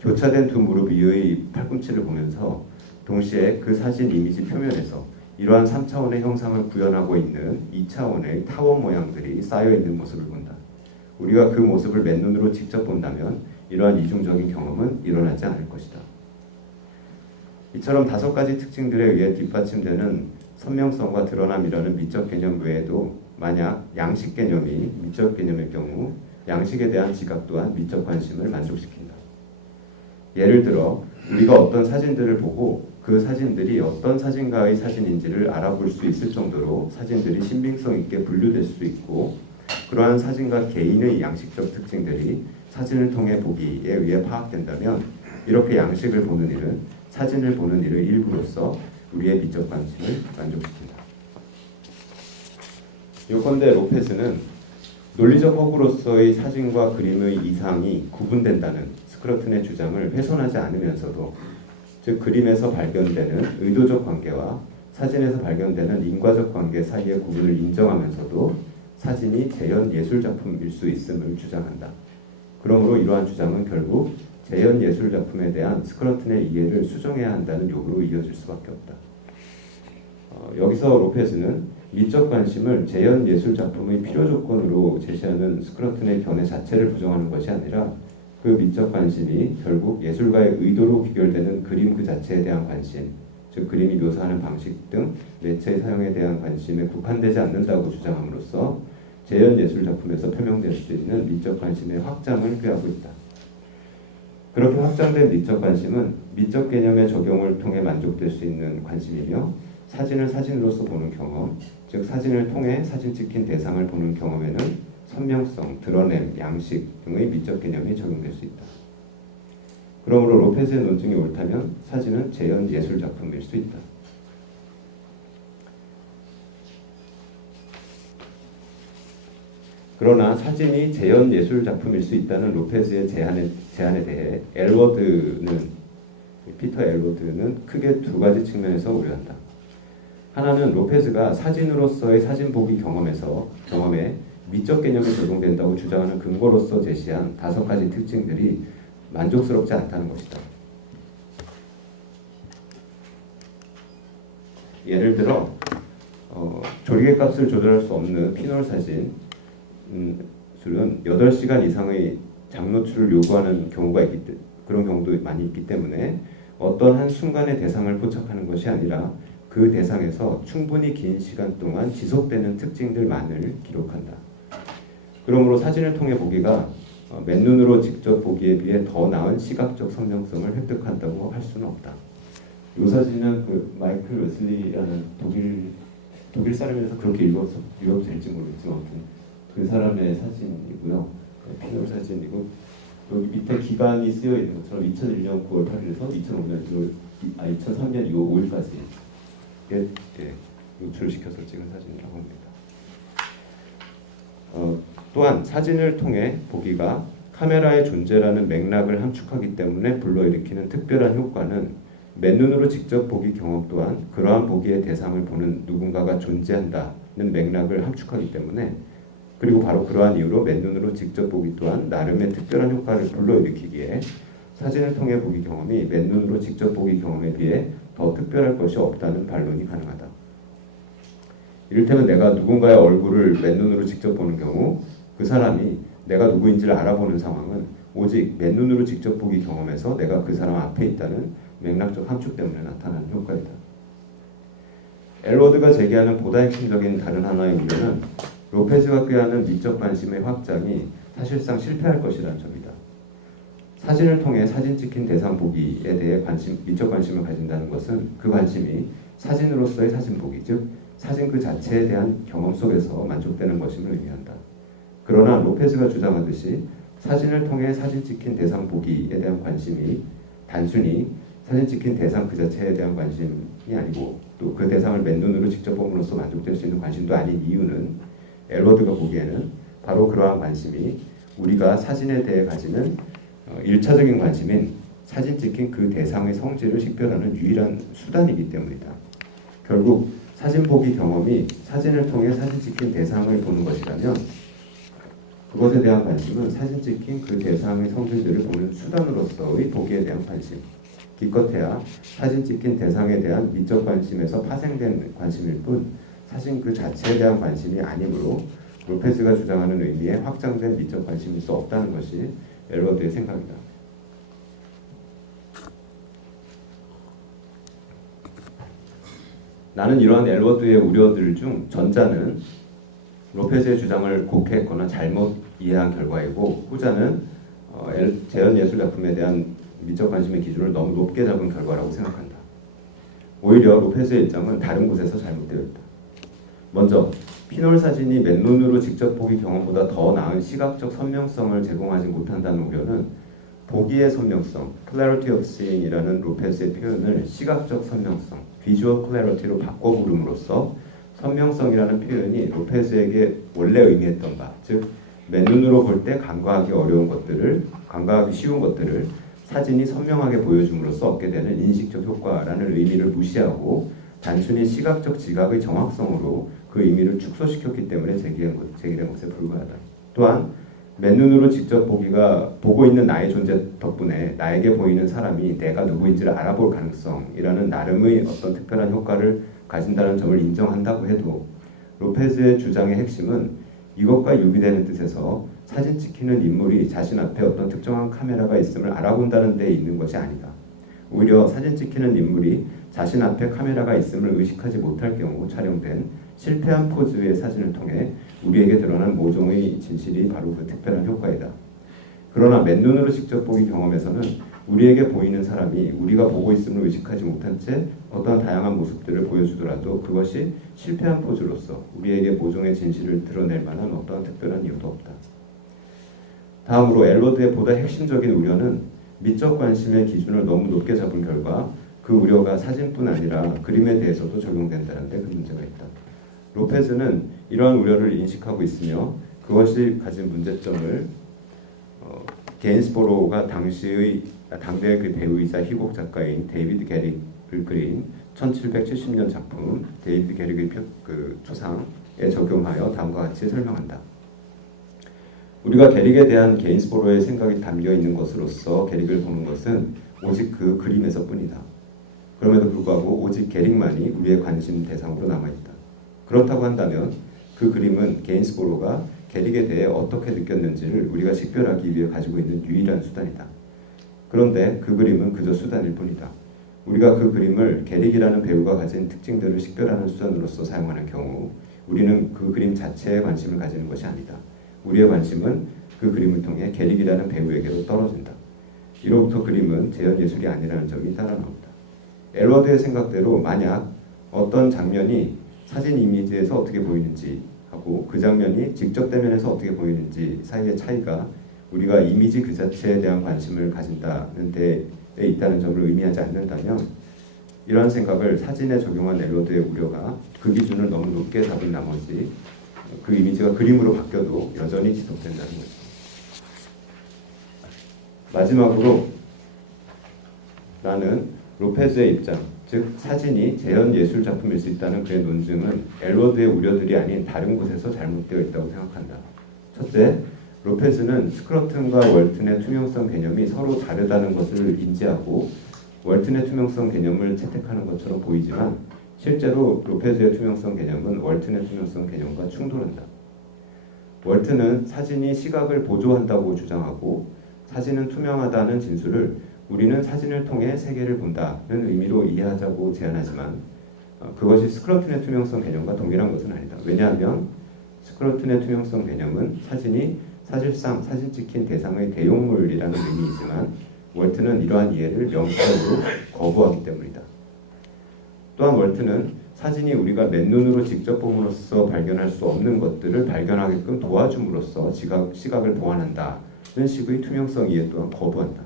교차된 두 무릎 위의 팔꿈치를 보면서 동시에 그 사진 이미지 표면에서 이러한 3차원의 형상을 구현하고 있는 2차원의 타원 모양들이 쌓여있는 모습을 본다. 우리가 그 모습을 맨눈으로 직접 본다면 이러한 이중적인 경험은 일어나지 않을 것이다. 이처럼 5가지 특징들에 의해 뒷받침되는 선명성과 드러남이라는 미적 개념 외에도 만약 양식 개념이 미적 개념일 경우 양식에 대한 지각 또한 미적 관심을 만족시킨다. 예를 들어 우리가 어떤 사진들을 보고 그 사진들이 어떤 사진가의 사진인지를 알아볼 수 있을 정도로 사진들이 신빙성 있게 분류될 수 있고 그러한 사진가 개인의 양식적 특징들이 사진을 통해 보기에 의해 파악된다면 이렇게 양식을 보는 일은 사진을 보는 일의 일부로서 우리의 미적 관심을 만족시킨다. 요컨대 로페스는 논리적 허구로서의 사진과 그림의 이상이 구분된다는 스크러튼의 주장을 훼손하지 않으면서도 즉 그림에서 발견되는 의도적 관계와 사진에서 발견되는 인과적 관계 사이의 구분을 인정하면서도 사진이 재현 예술 작품일 수 있음을 주장한다. 그러므로 이러한 주장은 결국 재현 예술 작품에 대한 스크러튼의 이해를 수정해야 한다는 요구로 이어질 수밖에 없다. 여기서 로페스는 미적 관심을 재현 예술 작품의 필요 조건으로 제시하는 스크러튼의 견해 자체를 부정하는 것이 아니라 그 미적 관심이 결국 예술가의 의도로 귀결되는 그림 그 자체에 대한 관심, 즉 그림이 묘사하는 방식 등 매체의 사용에 대한 관심에 국한되지 않는다고 주장함으로써 재현 예술 작품에서 표명될 수 있는 미적 관심의 확장을 꾀하고 있다. 그렇게 확장된 미적 관심은 미적 개념의 적용을 통해 만족될 수 있는 관심이며 사진을 사진으로서 보는 경험, 즉 사진을 통해 사진 찍힌 대상을 보는 경험에는 선명성, 드러냄, 양식 등의 미적 개념이 적용될 수 있다. 그러므로 로페스의 논증이 옳다면 사진은 재현 예술 작품일 수 있다. 그러나 사진이 재현 예술 작품일 수 있다는 로페스의 제안에 대해 피터 엘워드는 크게 두 가지 측면에서 우려한다. 하나는 로페스가 사진으로서의 사진 보기 경험에 미적 개념이 적용된다고 주장하는 근거로서 제시한 5가지 특징들이 만족스럽지 않다는 것이다. 예를 들어 조리개 값을 조절할 수 없는 피놀 사진, 술은 8시간 이상의 장노출을 요구하는 경우가 그런 경우도 많이 있기 때문에 어떤 한 순간의 대상을 포착하는 것이 아니라 그 대상에서 충분히 긴 시간 동안 지속되는 특징들만을 기록한다. 그러므로 사진을 통해 보기가 맨눈으로 직접 보기에 비해 더 나은 시각적 선명성을 획득한다고 할 수는 없다. 이 사진은 그 마이클 웨슬리라는 독일 사람이라서 그렇게 읽어도 될지 모르겠지만 아무튼 그 사람의 사진이고요. 피놀 사진이고 여기 밑에 기간이 쓰여 있는 것처럼 2001년 9월 8일에서 2003년 2월 5일까지 노출시켜서 찍은 사진이라고 합니다. 또한 사진을 통해 보기가 카메라의 존재라는 맥락을 함축하기 때문에 불러일으키는 특별한 효과는 맨눈으로 직접 보기 경험 또한 그러한 보기의 대상을 보는 누군가가 존재한다는 맥락을 함축하기 때문에 그리고 바로 그러한 이유로 맨눈으로 직접 보기 또한 나름의 특별한 효과를 불러일으키기에 사진을 통해 보기 경험이 맨눈으로 직접 보기 경험에 비해 더 특별할 것이 없다는 반론이 가능하다. 이를테면 내가 누군가의 얼굴을 맨눈으로 직접 보는 경우 그 사람이 내가 누구인지를 알아보는 상황은 오직 맨눈으로 직접 보기 경험에서 내가 그 사람 앞에 있다는 맥락적 함축 때문에 나타나는 효과이다. 엘워드가 제기하는 보다 핵심적인 다른 하나의 우려는 로페즈가 꾀하는 미적 관심의 확장이 사실상 실패할 것이라는 점이다. 사진을 통해 사진 찍힌 대상 보기에 대해 미적 관심을 가진다는 것은 그 관심이 사진으로서의 사진 보기, 즉 사진 그 자체에 대한 경험 속에서 만족되는 것임을 의미한다. 그러나 로페즈가 주장하듯이 사진을 통해 사진 찍힌 대상 보기에 대한 관심이 단순히 사진 찍힌 대상 그 자체에 대한 관심이 아니고 또 그 대상을 맨눈으로 직접 봄으로써 만족될 수 있는 관심도 아닌 이유는 엘워드가 보기에는 바로 그러한 관심이 우리가 사진에 대해 가지는 1차적인 관심인 사진 찍힌 그 대상의 성질을 식별하는 유일한 수단이기 때문이다. 결국 사진 보기 경험이 사진을 통해 사진 찍힌 대상을 보는 것이라면 그것에 대한 관심은 사진 찍힌 그 대상의 성질들을 보는 수단으로서의 보기에 대한 관심, 기껏해야 사진 찍힌 대상에 대한 미적 관심에서 파생된 관심일 뿐 사진 그 자체에 대한 관심이 아니므로 로페즈가 주장하는 의미의 확장된 미적 관심일 수 없다는 것이 엘워드의 생각이다. 나는 이러한 엘워드의 우려들 중 전자는 로페즈의 주장을 곡해했거나 잘못 이해한 결과이고 후자는 재현예술작품에 대한 미적 관심의 기준을 너무 높게 잡은 결과라고 생각한다. 오히려 로페즈의 입장은 다른 곳에서 잘못되어 있다. 먼저 피놀 사진이 맨눈으로 직접 보기 경험보다 더 나은 시각적 선명성을 제공하지 못한다는 우려는 보기의 선명성, clarity of seeing이라는 로페즈의 표현을 시각적 선명성, visual clarity로 바꿔 부름으로써 선명성이라는 표현이 로페즈에게 원래 의미했던 바, 즉 맨눈으로 볼 때 간과하기 쉬운 것들을 사진이 선명하게 보여줌으로써 얻게 되는 인식적 효과라는 의미를 무시하고 단순히 시각적 지각의 정확성으로 그 의미를 축소시켰기 때문에 제기된 것에 불과하다. 또한 맨눈으로 직접 보고 있는 나의 존재 덕분에 나에게 보이는 사람이 내가 누구인지를 알아볼 가능성이라는 나름의 어떤 특별한 효과를 가진다는 점을 인정한다고 해도 로페즈의 주장의 핵심은 이것과 유비되는 뜻에서 사진 찍히는 인물이 자신 앞에 어떤 특정한 카메라가 있음을 알아본다는 데 있는 것이 아니다. 오히려 사진 찍히는 인물이 자신 앞에 카메라가 있음을 의식하지 못할 경우 촬영된 실패한 포즈의 사진을 통해 우리에게 드러난 모종의 진실이 바로 그 특별한 효과이다. 그러나 맨눈으로 직접 보기 경험에서는 우리에게 보이는 사람이 우리가 보고 있음을 의식하지 못한 채 어떠한 다양한 모습들을 보여주더라도 그것이 실패한 포즈로서 우리에게 모종의 진실을 드러낼 만한 어떠한 특별한 이유도 없다. 다음으로 엘워드의 보다 핵심적인 우려는 미적 관심의 기준을 너무 높게 잡은 결과 그 우려가 사진뿐 아니라 그림에 대해서도 적용된다는 데 그 문제가 있다. 로페즈는 이러한 우려를 인식하고 있으며 그것이 가진 문제점을 게인스보로우가 당대의 그 배우이자 희곡 작가인 데이비드 게릭을 그린 1770년 작품 데이비드 게릭의 초상에 적용하여 다음과 같이 설명한다. 우리가 게릭에 대한 게인스보로의 생각이 담겨 있는 것으로서 게릭을 보는 것은 오직 그 그림에서 뿐이다. 그럼에도 불구하고 오직 게릭만이 우리의 관심 대상으로 남아있다. 그렇다고 한다면 그 그림은 게인스보로가 게릭에 대해 어떻게 느꼈는지를 우리가 식별하기 위해 가지고 있는 유일한 수단이다. 그런데 그 그림은 그저 수단일 뿐이다. 우리가 그 그림을 게릭이라는 배우가 가진 특징들을 식별하는 수단으로서 사용하는 경우 우리는 그 그림 자체에 관심을 가지는 것이 아니다. 우리의 관심은 그 그림을 통해 게릭이라는 배우에게로 떨어진다. 이로부터 그림은 재현예술이 아니라는 점이 따라 나온다. 에드워드의 생각대로 만약 어떤 장면이 사진 이미지에서 어떻게 보이는지 하고 그 장면이 직접 대면에서 어떻게 보이는지 사이의 차이가 우리가 이미지 그 자체에 대한 관심을 가진다는 데에 있다는 점을 의미하지 않는다면 이러한 생각을 사진에 적용한 에드워드의 우려가 그 기준을 너무 높게 잡은 나머지 그 이미지가 그림으로 바뀌어도 여전히 지속된다는 거죠. 마지막으로 나는 로페즈의 입장, 즉 사진이 재현 예술 작품일 수 있다는 그의 논증은 에드워드의 우려들이 아닌 다른 곳에서 잘못되어 있다고 생각한다. 첫째, 로페즈는 스크러튼과 월튼의 투명성 개념이 서로 다르다는 것을 인지하고 월튼의 투명성 개념을 채택하는 것처럼 보이지만 실제로 로페즈의 투명성 개념은 월튼의 투명성 개념과 충돌한다. 월튼은 사진이 시각을 보조한다고 주장하고 사진은 투명하다는 진술을 우리는 사진을 통해 세계를 본다는 의미로 이해하자고 제안하지만 그것이 스크러튼의 투명성 개념과 동일한 것은 아니다. 왜냐하면 스크러튼의 투명성 개념은 사진이 사실상 사진 찍힌 대상의 대용물이라는 의미이지만 월튼은 이러한 이해를 명시적으로 거부하기 때문이다. 또한 월튼은 사진이 우리가 맨눈으로 직접 봄으로써 발견할 수 없는 것들을 발견하게끔 도와줌으로써 시각을 보완한다는 식의 투명성 이해 또한 거부한다.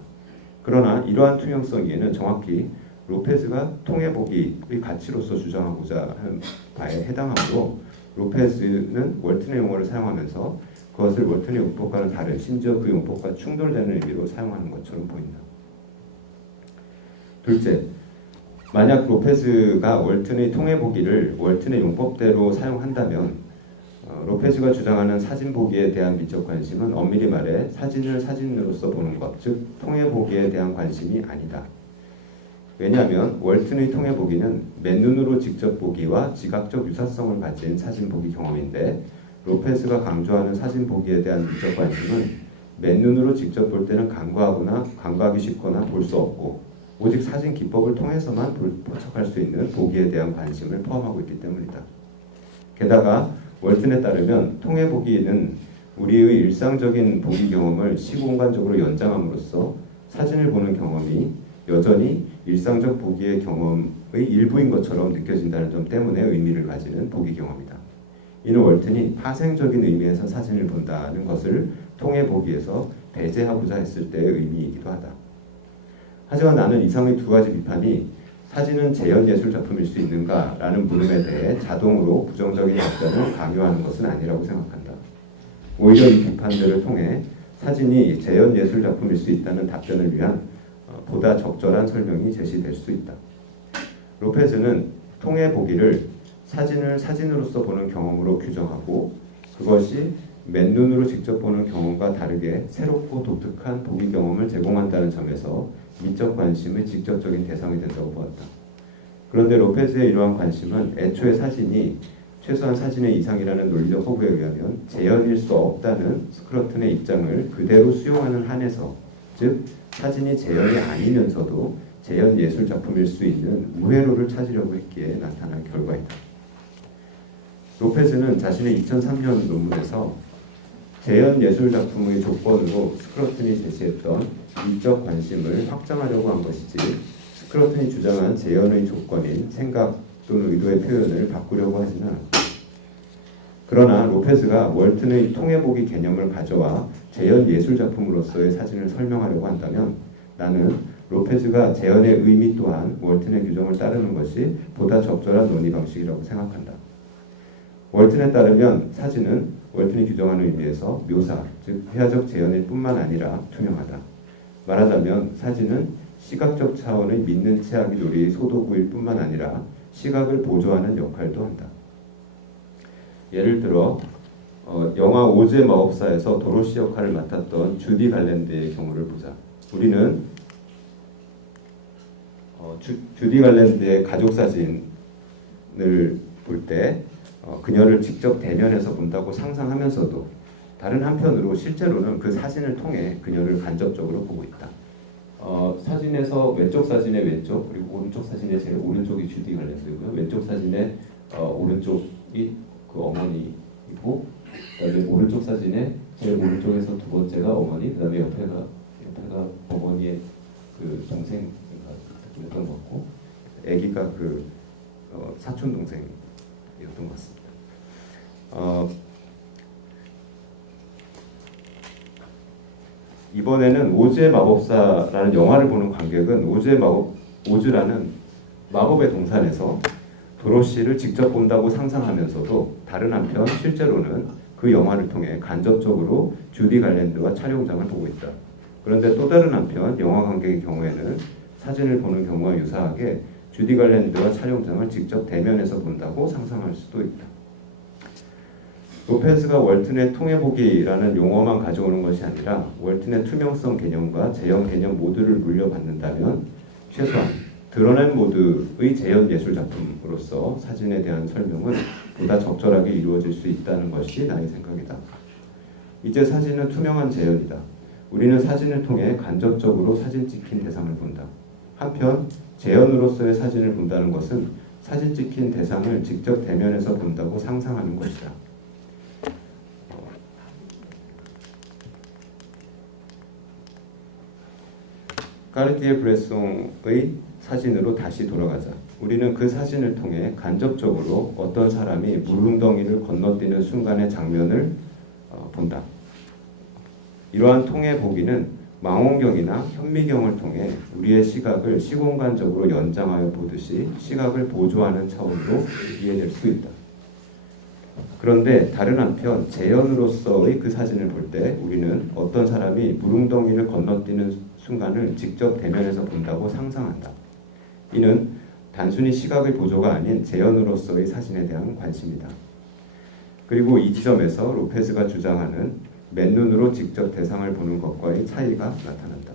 그러나 이러한 투명성 이해는 정확히 로페즈가 통해보기의 가치로서 주장하고자 하는 바에 해당하므로 로페즈는 월튼의 용어를 사용하면서 그것을 월튼의 용법과는 다른 심지어 그 용법과 충돌되는 의미로 사용하는 것처럼 보인다. 둘째, 만약 로페즈가 월튼의 통해보기를 월튼의 용법대로 사용한다면 로페즈가 주장하는 사진 보기에 대한 미적 관심은 엄밀히 말해 사진을 사진으로서 보는 것, 즉 통해보기에 대한 관심이 아니다. 왜냐하면 월튼의 통해보기는 맨눈으로 직접 보기와 지각적 유사성을 가진 사진 보기 경험인데 로페즈가 강조하는 사진 보기에 대한 미적 관심은 맨눈으로 직접 볼 때는 간과하기 쉽거나 볼 수 없고 오직 사진 기법을 통해서만 포착할 수 있는 보기에 대한 관심을 포함하고 있기 때문이다. 게다가 월튼에 따르면 통해보기는 우리의 일상적인 보기 경험을 시공간적으로 연장함으로써 사진을 보는 경험이 여전히 일상적 보기의 경험의 일부인 것처럼 느껴진다는 점 때문에 의미를 가지는 보기 경험이다. 이는 월튼이 파생적인 의미에서 사진을 본다는 것을 통해보기에서 배제하고자 했을 때의 의미이기도 하다. 하지만 나는 이상의 두 가지 비판이 사진은 재현예술 작품일 수 있는가? 라는 물음에 대해 자동으로 부정적인 답변을 강요하는 것은 아니라고 생각한다. 오히려 이 비판들을 통해 사진이 재현예술 작품일 수 있다는 답변을 위한 보다 적절한 설명이 제시될 수 있다. 로페즈는 통해보기를 사진을 사진으로서 보는 경험으로 규정하고 그것이 맨눈으로 직접 보는 경험과 다르게 새롭고 독특한 보기 경험을 제공한다는 점에서 미적 관심의 직접적인 대상이 된다고 보았다. 그런데 로페즈의 이러한 관심은 애초에 사진이 최소한 사진의 이상이라는 논리적 허구에 의하면 재현일 수 없다는 스크러튼의 입장을 그대로 수용하는 한에서, 즉 사진이 재현이 아니면서도 재현 예술 작품일 수 있는 우회로를 찾으려고 했기에 나타난 결과이다. 로페즈는 자신의 2003년 논문에서 재현 예술 작품의 조건으로 스크러튼이 제시했던 미적 관심을 확장하려고 한 것이지 스크러튼이 주장한 재현의 조건인 생각 또는 의도의 표현을 바꾸려고 하지는 않았다. 그러나 로페즈가 월튼의 통해보기 개념을 가져와 재현 예술 작품으로서의 사진을 설명하려고 한다면 나는 로페즈가 재현의 의미 또한 월튼의 규정을 따르는 것이 보다 적절한 논의 방식이라고 생각한다. 월튼에 따르면 사진은 월튼이 규정하는 의미에서 묘사, 즉 회화적 재현일 뿐만 아니라 투명하다. 말하자면 사진은 시각적 차원의 믿는 체하기 놀이의 소도구일 뿐만 아니라 시각을 보조하는 역할도 한다. 예를 들어 영화 오즈의 마법사에서 도로시 역할을 맡았던 주디 갈랜드의 경우를 보자. 우리는 주디 갈랜드의 가족 사진을 볼 때 그녀를 직접 대면해서 본다고 상상하면서도 다른 한편으로 실제로는 그 사진을 통해 그녀를 간접적으로 보고 있다. 사진에서 왼쪽 사진의 왼쪽 그리고 오른쪽 사진의 제일 오른쪽이 주디 갈랜드고요. 왼쪽 사진의 오른쪽이 그 어머니이고, 그다음에 오른쪽 사진의 제일 오른쪽에서 두 번째가 어머니, 그다음에 옆에가 어머니의 그 동생이었던 것 같고, 아기가 그 사촌 동생이었던 것 같습니다. 이번에는 오즈의 마법사라는 영화를 보는 관객은 오즈라는 마법의 동산에서 도로시를 직접 본다고 상상하면서도 다른 한편 실제로는 그 영화를 통해 간접적으로 주디 갈랜드와 촬영장을 보고 있다. 그런데 또 다른 한편 영화 관객의 경우에는 사진을 보는 경우와 유사하게 주디 갈랜드와 촬영장을 직접 대면에서 본다고 상상할 수도 있다. 로페즈가 월튼의 통해보기라는 용어만 가져오는 것이 아니라 월튼의 투명성 개념과 재현 개념 모두를 물려받는다면 최소한 드러낸 모드의 재현 예술 작품으로서 사진에 대한 설명은 보다 적절하게 이루어질 수 있다는 것이 나의 생각이다. 이제 사진은 투명한 재현이다. 우리는 사진을 통해 간접적으로 사진 찍힌 대상을 본다. 한편 재현으로서의 사진을 본다는 것은 사진 찍힌 대상을 직접 대면에서 본다고 상상하는 것이다. 까르티에 브레송의 사진으로 다시 돌아가자. 우리는 그 사진을 통해 간접적으로 어떤 사람이 물웅덩이를 건너뛰는 순간의 장면을 본다. 이러한 통해 보기는 망원경이나 현미경을 통해 우리의 시각을 시공간적으로 연장하여 보듯이 시각을 보조하는 차원으로 이해될 수 있다. 그런데 다른 한편 재현으로서의 그 사진을 볼 때 우리는 어떤 사람이 물웅덩이를 건너뛰는 순간을 직접 대면에서 본다고 상상한다. 이는 단순히 시각의 보조가 아닌 재현으로서의 사진에 대한 관심이다. 그리고 이 지점에서 로페즈가 주장하는 맨눈으로 직접 대상을 보는 것과의 차이가 나타난다.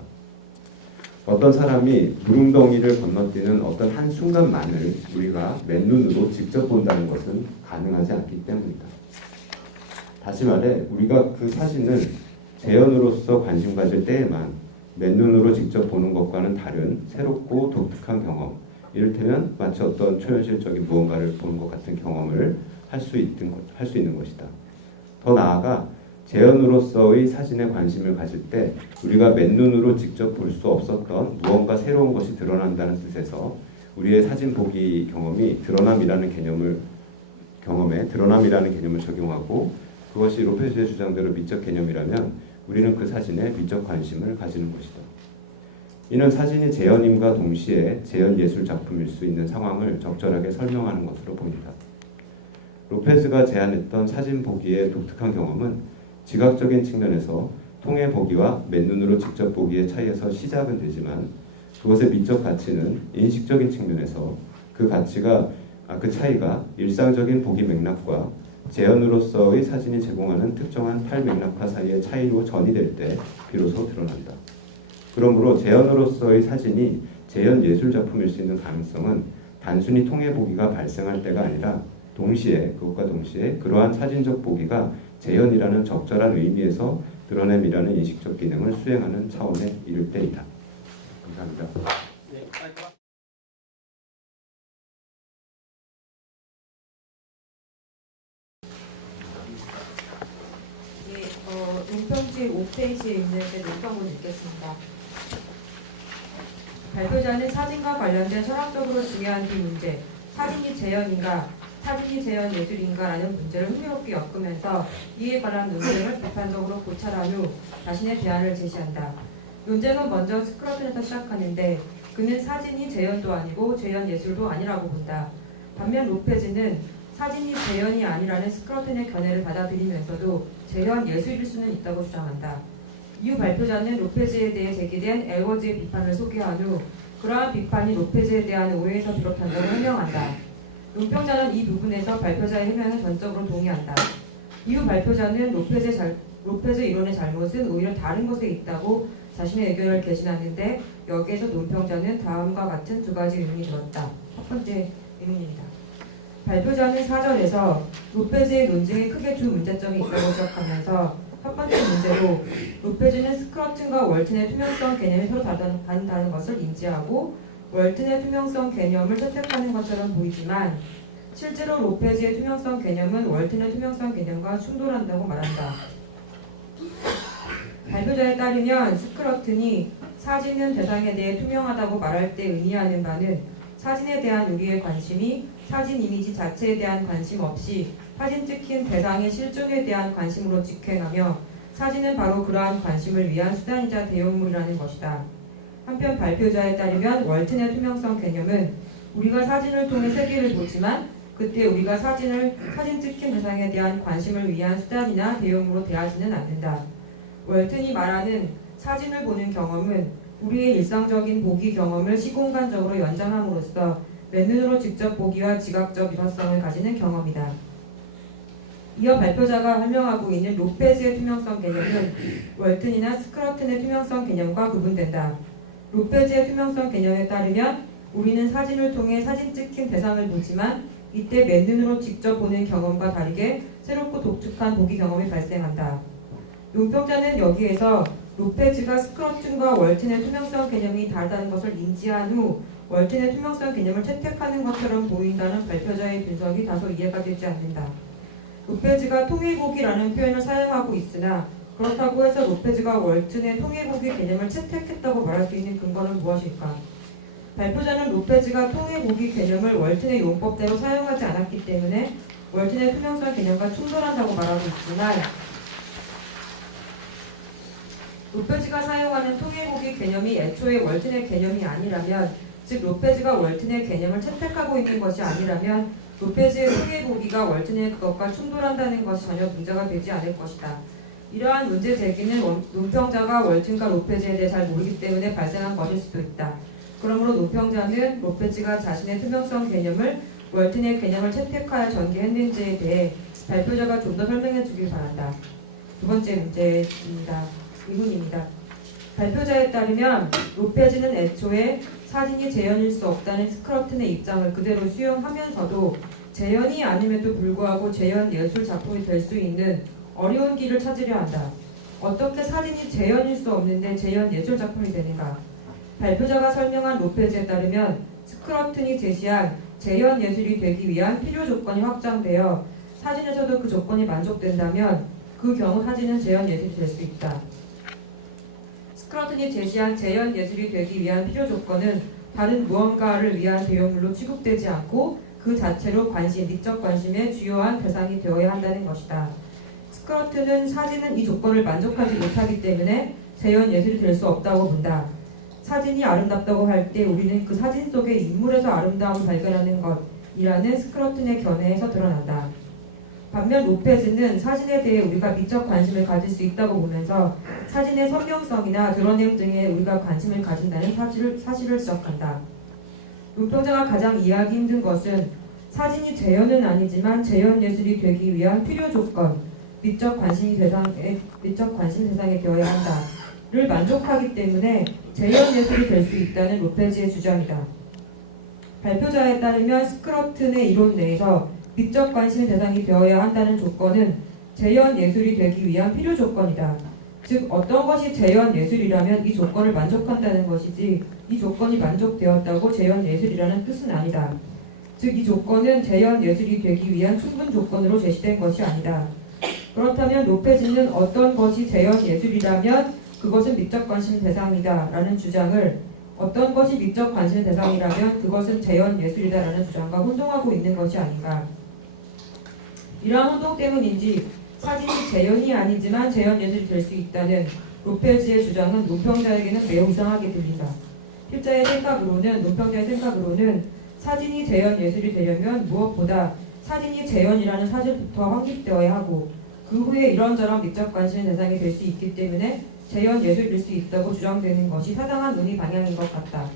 어떤 사람이 물웅덩이를 건너뛰는 어떤 한 순간만을 우리가 맨눈으로 직접 본다는 것은 가능하지 않기 때문이다. 다시 말해 우리가 그 사진을 재현으로서 관심 가질 때에만 맨눈으로 직접 보는 것과는 다른 새롭고 독특한 경험, 이를테면 마치 어떤 초현실적인 무언가를 보는 것 같은 경험을 할 수 있는 것이다. 더 나아가 재현으로서의 사진에 관심을 가질 때 우리가 맨눈으로 직접 볼 수 없었던 무언가 새로운 것이 드러난다는 뜻에서 우리의 사진 보기 경험이 드러남이라는 개념을 적용하고 그것이 로페즈의 주장대로 미적 개념이라면 우리는 그 사진에 미적 관심을 가지는 것이다. 이는 사진이 재현임과 동시에 재현 예술 작품일 수 있는 상황을 적절하게 설명하는 것으로 보인다. 로페즈가 제안했던 사진 보기의 독특한 경험은 지각적인 측면에서 통해 보기와 맨눈으로 직접 보기의 차이에서 시작은 되지만 그것의 미적 가치는 인식적인 측면에서 그 차이가 일상적인 보기 맥락과 재현으로서의 사진이 제공하는 특정한 탈맥락화 사이의 차이로 전이될 때 비로소 드러난다. 그러므로 재현으로서의 사진이 재현 예술 작품일 수 있는 가능성은 단순히 통해 보기가 발생할 때가 아니라 그것과 동시에 그러한 사진적 보기가 재현이라는 적절한 의미에서 드러냄이라는 인식적 기능을 수행하는 차원에 이를 때이다. 감사합니다. 네, 논평지 5페이지에 있는 논평을 읽겠습니다. 발표자는 사진과 관련된 철학적으로 중요한 이 문제, 사진이 재현인가, 사진이 재현 예술인가라는 문제를 흥미롭게 엮으면서 이에 관한 논쟁을 비판적으로 고찰한 후 자신의 대안을 제시한다. 논쟁은 먼저 스크러튼에서 시작하는데 그는 사진이 재현도 아니고 재현 예술도 아니라고 본다. 반면 로페즈는 사진이 재현이 아니라는 스크러튼의 견해를 받아들이면서도 재현 예술일 수는 있다고 주장한다. 이후 발표자는 로페즈에 대해 제기된 에드워즈의 비판을 소개한 후 그러한 비판이 로페즈에 대한 오해에서 비롯한다고 해명한다. 논평자는 이 부분에서 발표자의 해명에 전적으로 동의한다. 이후 발표자는 로페즈 이론의 잘못은 오히려 다른 곳에 있다고 자신의 의견을 개진하는데 여기에서 논평자는 다음과 같은 두 가지 의문이 들었다. 첫 번째 의문입니다. 발표자는 사전에서 로페즈의 논증에 크게 두 문제점이 있다고 지적하면서 첫 번째 문제로 로페즈는 스크러튼과 월튼의 투명성 개념이 서로 다르다는 것을 인지하고 월튼의 투명성 개념을 채택하는 것처럼 보이지만 실제로 로페즈의 투명성 개념은 월튼의 투명성 개념과 충돌한다고 말한다. 발표자에 따르면 스크러튼이 사진은 대상에 대해 투명하다고 말할 때 의미하는 바는 사진에 대한 우리의 관심이 사진 이미지 자체에 대한 관심 없이 사진 찍힌 대상의 실존에 대한 관심으로 직행하며 사진은 바로 그러한 관심을 위한 수단이자 대용물이라는 것이다. 한편 발표자에 따르면 월튼의 투명성 개념은 우리가 사진을 통해 세계를 보지만 그때 우리가 사진 찍힌 대상에 대한 관심을 위한 수단이나 대용으로 대하지는 않는다. 월튼이 말하는 사진을 보는 경험은 우리의 일상적인 보기 경험을 시공간적으로 연장함으로써 맨눈으로 직접 보기와 지각적 유사성을 가지는 경험이다. 이어 발표자가 설명하고 있는 로페즈의 투명성 개념은 월튼이나 스크러튼의 투명성 개념과 구분된다. 로페즈의 투명성 개념에 따르면 우리는 사진을 통해 사진 찍힌 대상을 보지만 이때 맨눈으로 직접 보는 경험과 다르게 새롭고 독특한 보기 경험이 발생한다. 논평자는 여기에서 로페즈가 스크러튼과 월튼의 투명성 개념이 다르다는 것을 인지한 후 월튼의 투명성 개념을 채택하는 것처럼 보인다는 발표자의 분석이 다소 이해가 되지 않는다. 로페즈가 통일보기라는 표현을 사용하고 있으나 그렇다고 해서 로페즈가 월튼의 통일보기 개념을 채택했다고 말할 수 있는 근거는 무엇일까? 발표자는 로페즈가 통일보기 개념을 월튼의 용법대로 사용하지 않았기 때문에 월튼의 투명성 개념과 충돌한다고 말하고 있지만 로페즈가 사용하는 통일보기 개념이 애초에 월튼의 개념이 아니라면 즉 로페즈가 월튼의 개념을 채택하고 있는 것이 아니라면 로페즈의 통일보기가 월튼의 그것과 충돌한다는 것이 전혀 문제가 되지 않을 것이다. 이러한 문제 제기는 논평자가 월튼과 로페즈에 대해 잘 모르기 때문에 발생한 것일 수도 있다. 그러므로 논평자는 로페즈가 자신의 투명성 개념을 월튼의 개념을 채택하여 전개했는지에 대해 발표자가 좀 더 설명해 주길 바란다. 두 번째 문제입니다. 의문입니다. 발표자에 따르면 로페즈는 애초에 사진이 재현일 수 없다는 스크러튼의 입장을 그대로 수용하면서도 재현이 아님에도 불구하고 재현 예술 작품이 될 수 있는 어려운 길을 찾으려 한다. 어떻게 사진이 재현일 수 없는데 재현 예술 작품이 되는가? 발표자가 설명한 로페즈에 따르면 스크러튼이 제시한 재현 예술이 되기 위한 필요 조건이 확장되어 사진에서도 그 조건이 만족된다면 그 경우 사진은 재현 예술이 될 수 있다. 스크러튼이 제시한 재현 예술이 되기 위한 필요 조건은 다른 무언가를 위한 대용물로 취급되지 않고 그 자체로 미적 관심의 주요한 대상이 되어야 한다는 것이다. 스크러튼은 사진은 이 조건을 만족하지 못하기 때문에 재현 예술이 될 수 없다고 본다. 사진이 아름답다고 할 때 우리는 그 사진 속의 인물에서 아름다움을 발견하는 것이라는 스크러튼의 견해에서 드러난다. 반면 로페즈는 사진에 대해 우리가 미적 관심을 가질 수 있다고 보면서 사진의 선명성이나 드러냄 등에 우리가 관심을 가진다는 사실을 지적한다. 논평자가 가장 이해하기 힘든 것은 사진이 재현은 아니지만 재현 예술이 되기 위한 필요 조건, 미적 관심 대상에 되어야 한다를 만족하기 때문에 재현 예술이 될 수 있다는 로페즈의 주장이다. 발표자에 따르면 스크러튼의 이론 내에서 미적 관심의 대상이 되어야 한다는 조건은 재현 예술이 되기 위한 필요 조건이다. 즉 어떤 것이 재현 예술이라면 이 조건을 만족한다는 것이지 이 조건이 만족되었다고 재현 예술이라는 뜻은 아니다. 즉 이 조건은 재현 예술이 되기 위한 충분 조건으로 제시된 것이 아니다. 그렇다면 로페즈는 어떤 것이 재현 예술이라면 그것은 미적 관심 대상이다 라는 주장을 어떤 것이 미적 관심의 대상이라면 그것은 재현 예술이다 라는 주장과 혼동하고 있는 것이 아닌가. 이러한 혼동 때문인지 사진이 재현이 아니지만 재현 예술이 될 수 있다는 로페즈의 주장은 논평자에게는 매우 이상하게 들린다. 논평자의 생각으로는 사진이 재현 예술이 되려면 무엇보다 사진이 재현이라는 사실부터 확립되어야 하고 그 후에 이런저런 미적 관심의 대상이 될 수 있기 때문에 재현 예술일 수 있다고 주장되는 것이 타당한 논의 방향인 것 같다.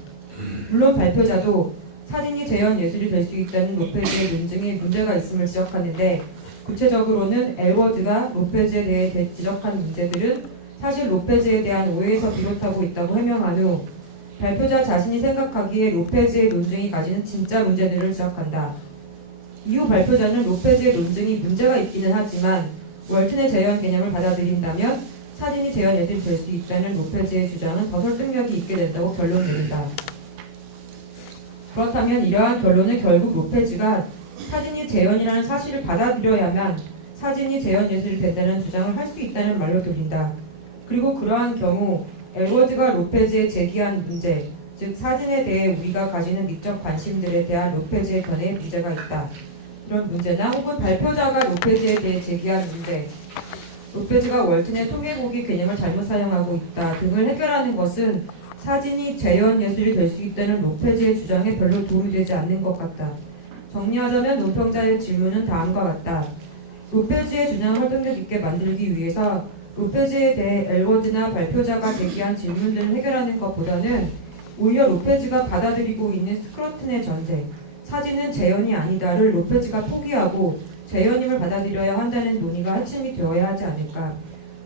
물론 발표자도 사진이 재현 예술이 될 수 있다는 로페즈의 논증에 문제가 있음을 지적하는데 구체적으로는 엘워드가 로페즈에 대해 지적한 문제들은 사실 로페즈에 대한 오해에서 비롯하고 있다고 해명한 후 발표자 자신이 생각하기에 로페즈의 논증이 가지는 진짜 문제들을 지적한다. 이후 발표자는 로페즈의 논증이 문제가 있기는 하지만 월튼의 재현 개념을 받아들인다면 사진이 재현 예술이 될 수 있다는 로페즈의 주장은 더 설득력이 있게 된다고 결론 내린다. 그렇다면 이러한 결론은 결국 로페즈가 사진이 재현이라는 사실을 받아들여야만 사진이 재현 예술이 된다는 주장을 할 수 있다는 말로 들린다. 그리고 그러한 경우 에드워즈가 로페즈에 제기한 문제, 즉 사진에 대해 우리가 가지는 미적 관심들에 대한 로페즈의 견해에 문제가 있다. 이런 문제나 혹은 발표자가 로페즈에 대해 제기한 문제, 로페즈가 월튼의 통계고기 개념을 잘못 사용하고 있다 등을 해결하는 것은 사진이 재현 예술이 될 수 있다는 로페즈의 주장에 별로 도움이 되지 않는 것 같다. 정리하자면 논평자의 질문은 다음과 같다. 로페즈의 주장을 설득력 있게 만들기 위해서 로페즈에 대해 엘워드나 발표자가 제기한 질문들을 해결하는 것보다는 오히려 로페즈가 받아들이고 있는 스크러튼의 전제, 사진은 재현이 아니다를 로페즈가 포기하고 재현임을 받아들여야 한다는 논의가 핵심이 되어야 하지 않을까.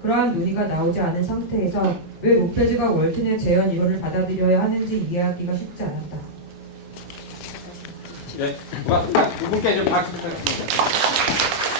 그러한 논의가 나오지 않은 상태에서 왜 로페즈가 월튼의 재현 이론을 받아들여야 하는지 이해하기가 쉽지 않았다. 네, 고맙습니다. 두 분께 좀 박수 부탁드립니다.